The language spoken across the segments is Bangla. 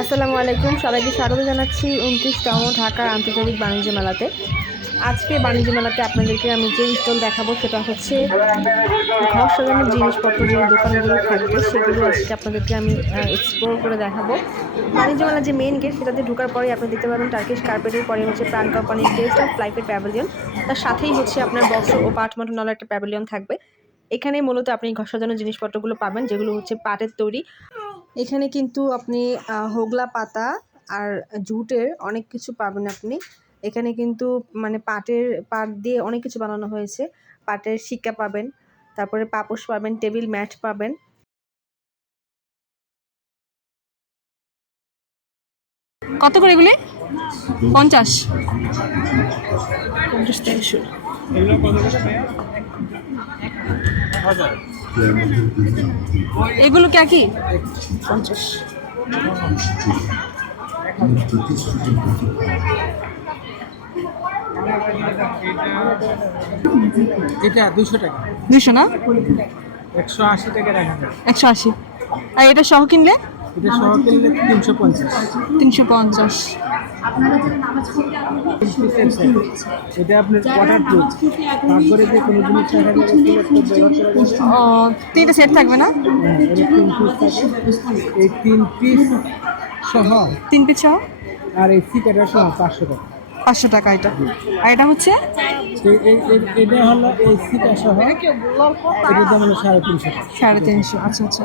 আসসালামু আলাইকুম, সবাইকে স্বাগত জানাচ্ছি উনত্রিশতম ঢাকার আন্তর্জাতিক বাণিজ্য মেলাতে। আজকে বাণিজ্য মেলাতে আপনাদেরকে আমি যে স্টল দেখাবো সেটা হচ্ছে ঘর সাজানোর জিনিসপত্র যে দোকানগুলো থাকবে সেগুলো আজকে আপনাদেরকে আমি এক্সপ্লোর করে দেখাবো। বাণিজ্য মেলা যে মেন গেট সেটাতে ঢোকার পরে আপনি দেখতে পাবেন টার্কিশ কার্পেটের পরে হচ্ছে প্রাণ কোম্পানির টেস্ট অফ লাইফের প্যাভিলিয়ন তার সাথেই হচ্ছে আপনার বক্স ও পাট মটনাল একটা প্যাভিলিয়ন থাকবে। এখানে মূলত আপনি ঘর সাজানোর জিনিসপত্রগুলো পাবেন, যেগুলো হচ্ছে পাটের তৈরি। এখানে কিন্তু আপনি হোগলা পাতা আর জুটের অনেক কিছু পাবেন আপনি। এখানে কিন্তু মানে পাটের, পাট দিয়ে অনেক কিছু বানানো হয়েছে। পাটের শিক্কা পাবেন, তারপরে পাপোশ পাবেন, টেবিল ম্যাট পাবেন। কত করে এগুলি? পঞ্চাশ। পঞ্চাশ টাকা এগুলো কে কি পঞ্চাশ। এটা দুশো টাকা। দুশো না? একশো আশি টাকা রাখা একশো আশি। আর এটা সহ কিনলে? এটা সহ কিনলে তিনশো পঞ্চাশ। তিনশো পঞ্চাশ। এটা আপনার ওয়াটার প্রুফ তারপরে যে কোনো জিনিস। ও তিনটা সেট থাকবে না? হ্যাঁ, তিন পিস থাকে এই তিন পিস সহ। তিন পিস সহ? আর এই সিকাটার সহ পাঁচশো টাকা। পাঁচশো টাকা এটা। আর এটা হচ্ছে? এই- এই- এই- এটা হলো এই সিটা সহ। এটার দাম হলো সাড়ে তিনশো সাড়ে তিনশো আচ্ছা আচ্ছা।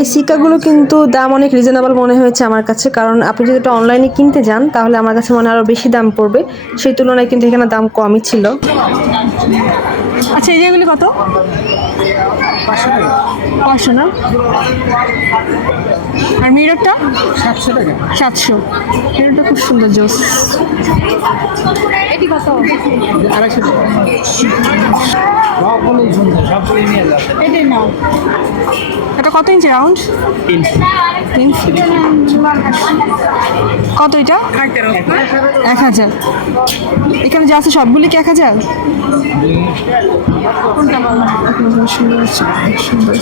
এই সিকাগুলো কিন্তু দাম অনেক রিজনেবল মনে হয়েছে আমার কাছে কারণ আপনি যদি এটা অনলাইনে কিনতে যান তাহলে আমার কাছে মনে হয় আরও বেশি দাম পড়বে। সেই তুলনায় কিন্তু এখানে দাম কমই ছিল। আচ্ছা এই যেগুলি কত? পাঁচশো না? আর মিররটা? সাতশো টাকা। সাতশো। মিররটা খুব সুন্দর জোস। এটি কত? আড়াইশো টাকা। এটাই নাও। এটা কত ইঞ্চি রাউন্ড? কত এটা? এক হাজার। এখানে যা আছে সবগুলি কি এক হাজার? কোনটা? সুন্দর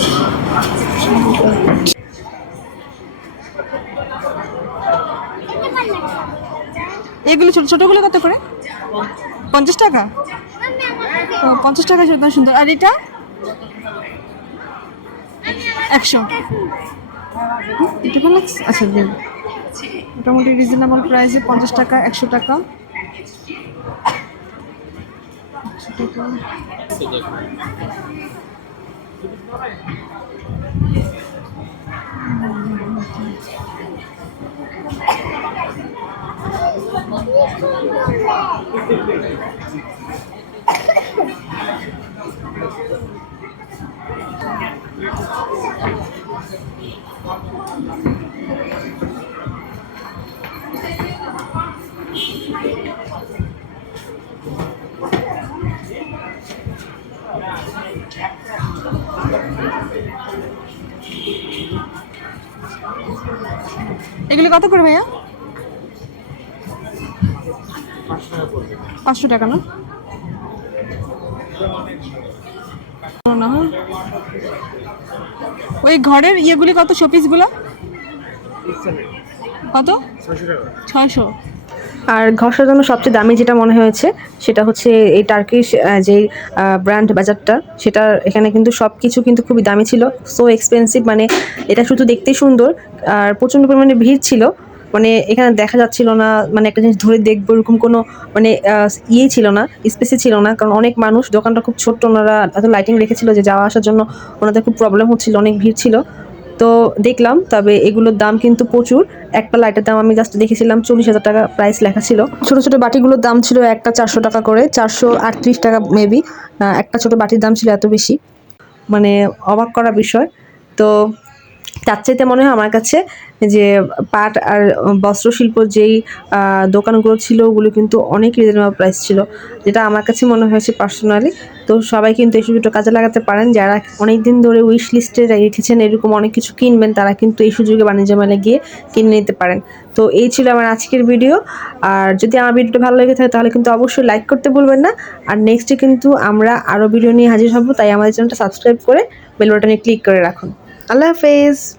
এগুলো ছোট ছোটগুলো কত করে? পঞ্চাশ টাকা? পঞ্চাশ টাকা সুন্দর সুন্দর। আর এটা? একশো। এটা আচ্ছা মোটামুটি রিজনেবল প্রাইসে পঞ্চাশ টাকা, একশো টাকা। একশো টাকা। এগুলো কত করে ভাইয়া? পাঁচশো টাকা না? না। ওই ঘরের ইয়েগুলি কত? শোপিসগুলো কত? ছয়শো। আর ঘর সাজানো সবচেয়ে দামি যেটা মনে হয়েছে, সেটা হচ্ছে এই টার্কিশ যে ব্র্যান্ড বাজারটা, সেটা এখানে কিন্তু সব কিছু কিন্তু খুবই দামি ছিল সো এক্সপেন্সিভ মানে এটা শুধু দেখতেই সুন্দর, আর প্রচণ্ড পরিমাণে ভিড় ছিল মানে এখানে দেখা যাচ্ছিল না মানে একটা জিনিস ধরে দেখব, এরকম কোনো মানে ইয়ে ছিল না স্পেসে ছিল না, কারণ অনেক মানুষ, দোকানটা খুব ছোট্ট, ওনারা এত লাইটিং রেখেছিল যে যাওয়া আসার জন্য ওনাদের খুব প্রবলেম হচ্ছিল, অনেক ভিড় ছিল তো দেখলাম, তবে এগুলোর দাম কিন্তু প্রচুর। একটা লাইটের দাম আমি জাস্ট দেখেছিলাম চল্লিশ হাজার টাকা প্রাইস লেখা ছিল। ছোটো ছোটো বাটিগুলোর দাম ছিল একটা চারশো টাকা করে, চারশো আটত্রিশ টাকা মেবি একটা ছোটো বাটির দাম ছিল এত বেশি। মানে অবাক করা বিষয়। তো তার চাইতে মনে হয় আমার কাছে যে পাট আর বস্ত্রশিল্প যেই দোকানগুলো ছিল ওগুলো কিন্তু অনেক রিজনেবল প্রাইস ছিল। যেটা আমার কাছে মনে হয়েছে পার্সোনালি তো সবাই কিন্তু এই সুযোগটা কাজে লাগাতে পারেন। যারা অনেক দিন ধরে উইশ লিস্টে রেখেছেন এরকম অনেক কিছু কিনবেন, তারা কিন্তু এই সুযোগে বাণিজ্য মেলায় গিয়ে কিনে নিতে পারেন। তো এই ছিল আমার আজকের ভিডিও আর যদি আমার ভিডিওটা ভালো লেগে থাকে তাহলে কিন্তু অবশ্যই লাইক করতে ভুলবেন না। আর নেক্সটে কিন্তু আমরা আরও ভিডিও নিয়ে হাজির হব, তাই আমাদের চ্যানেলটা সাবস্ক্রাইব করে বেল বাটনে ক্লিক করে রাখুন। Allah face.